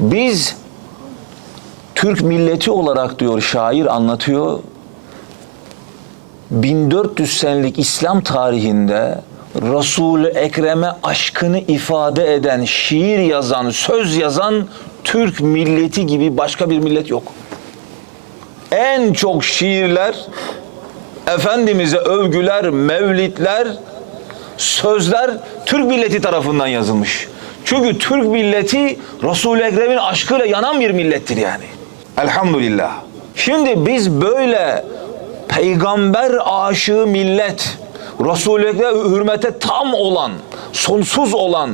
Biz Türk milleti olarak diyor şair anlatıyor. 1400 senelik İslam tarihinde Resul-i Ekrem'e aşkını ifade eden, şiir yazan, söz yazan Türk milleti gibi başka bir millet yok. En çok şiirler, Efendimiz'e övgüler, mevlitler, sözler Türk milleti tarafından yazılmış. Çünkü Türk milleti Resul-i Ekrem'in aşkıyla yanan bir millettir yani. Elhamdülillah. Şimdi biz böyle peygamber aşığı millet, Resul-i Ekrem hürmete tam olan, sonsuz olan,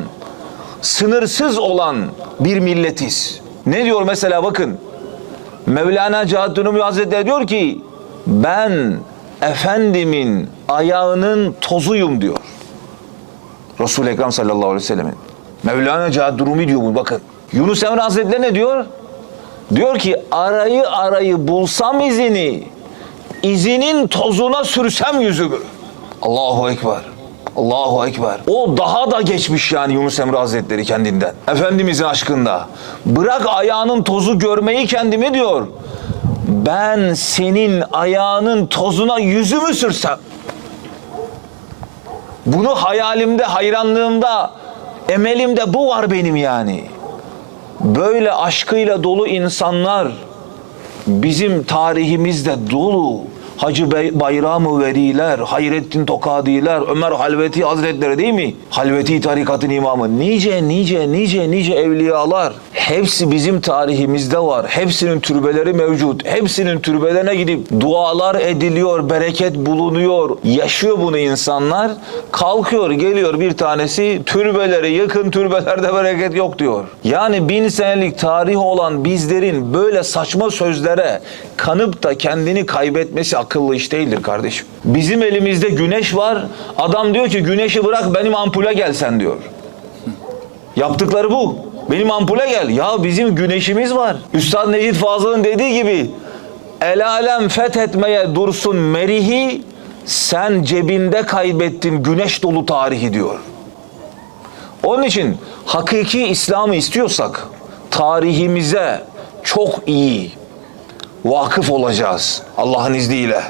sınırsız olan bir milletiz. Ne diyor mesela bakın. Mevlana Cihat Dönümü Hazretleri diyor ki ben Efendimin ayağının tozuyum diyor. Resul-i Ekrem sallallahu aleyhi ve sellemin. Mevlana Rumi diyor bu bakın. Yunus Emre Hazretleri ne diyor? Diyor ki arayı arayı bulsam izini, izinin tozuna sürsem yüzümü. Allahu Ekber. Allahu Ekber. O daha da geçmiş yani Yunus Emre Hazretleri kendinden. Efendimizin aşkında. Bırak ayağının tozu görmeyi kendime diyor. Ben senin ayağının tozuna yüzümü sürsem. Bunu hayalimde, hayranlığımda, emelimde bu var benim yani. Böyle aşkıyla dolu insanlar bizim tarihimizde dolu. Hacı Bayram-ı Veliler, Hayrettin Tokadiler, Ömer Halveti Hazretleri değil mi? Halveti tarikatın imamı. Nice nice nice nice evliyalar. Hepsi bizim tarihimizde var. Hepsinin türbeleri mevcut. Hepsinin türbelerine gidip dualar ediliyor, bereket bulunuyor. Yaşıyor bunu insanlar. Kalkıyor, geliyor bir tanesi türbeleri yakın türbelerde bereket yok diyor. Yani bin senelik tarihi olan bizlerin böyle saçma sözlere kanıp da kendini kaybetmesi akıllı iş değildir kardeşim. Bizim elimizde güneş var. Adam diyor ki güneşi bırak benim ampule gelsen diyor. Yaptıkları bu. Benim ampule gel. Ya bizim güneşimiz var. Üstad Necip Fazıl'ın dediği gibi el alem fethetmeye dursun merihi sen cebinde kaybettin güneş dolu tarihi diyor. Onun için hakiki İslam'ı istiyorsak tarihimize çok iyi vakıf olacağız Allah'ın izniyle.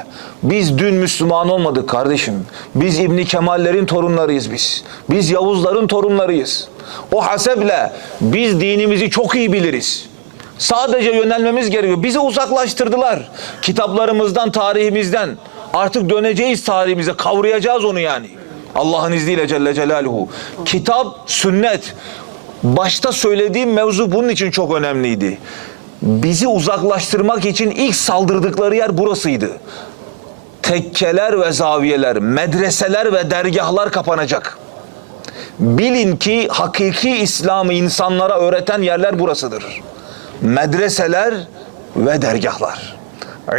Biz dün Müslüman olmadık kardeşim. Biz İbni Kemallerin torunlarıyız biz. Biz Yavuzların torunlarıyız. O haseble biz dinimizi çok iyi biliriz. Sadece yönelmemiz gerekiyor. Bizi uzaklaştırdılar. Kitaplarımızdan, tarihimizden. Artık döneceğiz tarihimize. Kavrayacağız onu yani. Allah'ın izniyle Celle Celaluhu. Kitap, sünnet. Başta söylediğim mevzu bunun için çok önemliydi. Bizi uzaklaştırmak için ilk saldırdıkları yer burasıydı. Tekkeler ve zaviyeler, medreseler ve dergahlar kapanacak. Bilin ki hakiki İslam'ı insanlara öğreten yerler burasıdır. Medreseler ve dergahlar.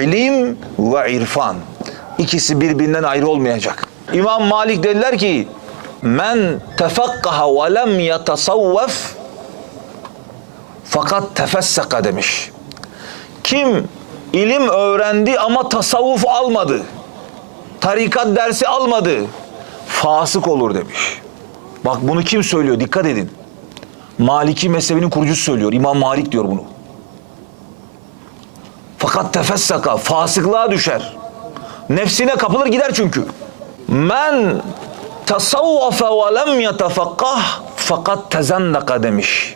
İlim ve irfan. İkisi birbirinden ayrı olmayacak. İmam Malik dediler ki men tefakkaha ve lem yetasavvef fakat tefesseka demiş. Kim ilim öğrendi ama tasavvuf almadı. Tarikat dersi almadı. Fasık olur demiş. Bak bunu kim söylüyor? Dikkat edin. Maliki mezhebinin kurucusu söylüyor. İmam Malik diyor bunu. Fakat tefessaka fasıklığa düşer. Nefsine kapılır gider çünkü. Men tasavvafe ve lem yetefakkah fakat tezennaka demiş.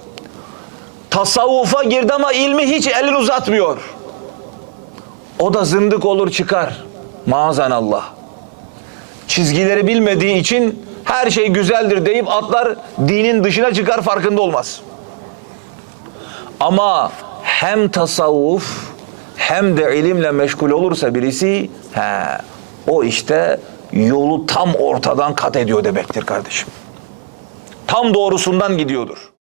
Tasavvufa girdi ama ilmi hiç elini uzatmıyor. O da zındık olur çıkar. Maazanallah. Çizgileri bilmediği için her şey güzeldir deyip atlar dinin dışına çıkar farkında olmaz. Ama hem tasavvuf hem de ilimle meşgul olursa birisi he, o işte yolu tam ortadan kat ediyor demektir kardeşim. Tam doğrusundan gidiyordur.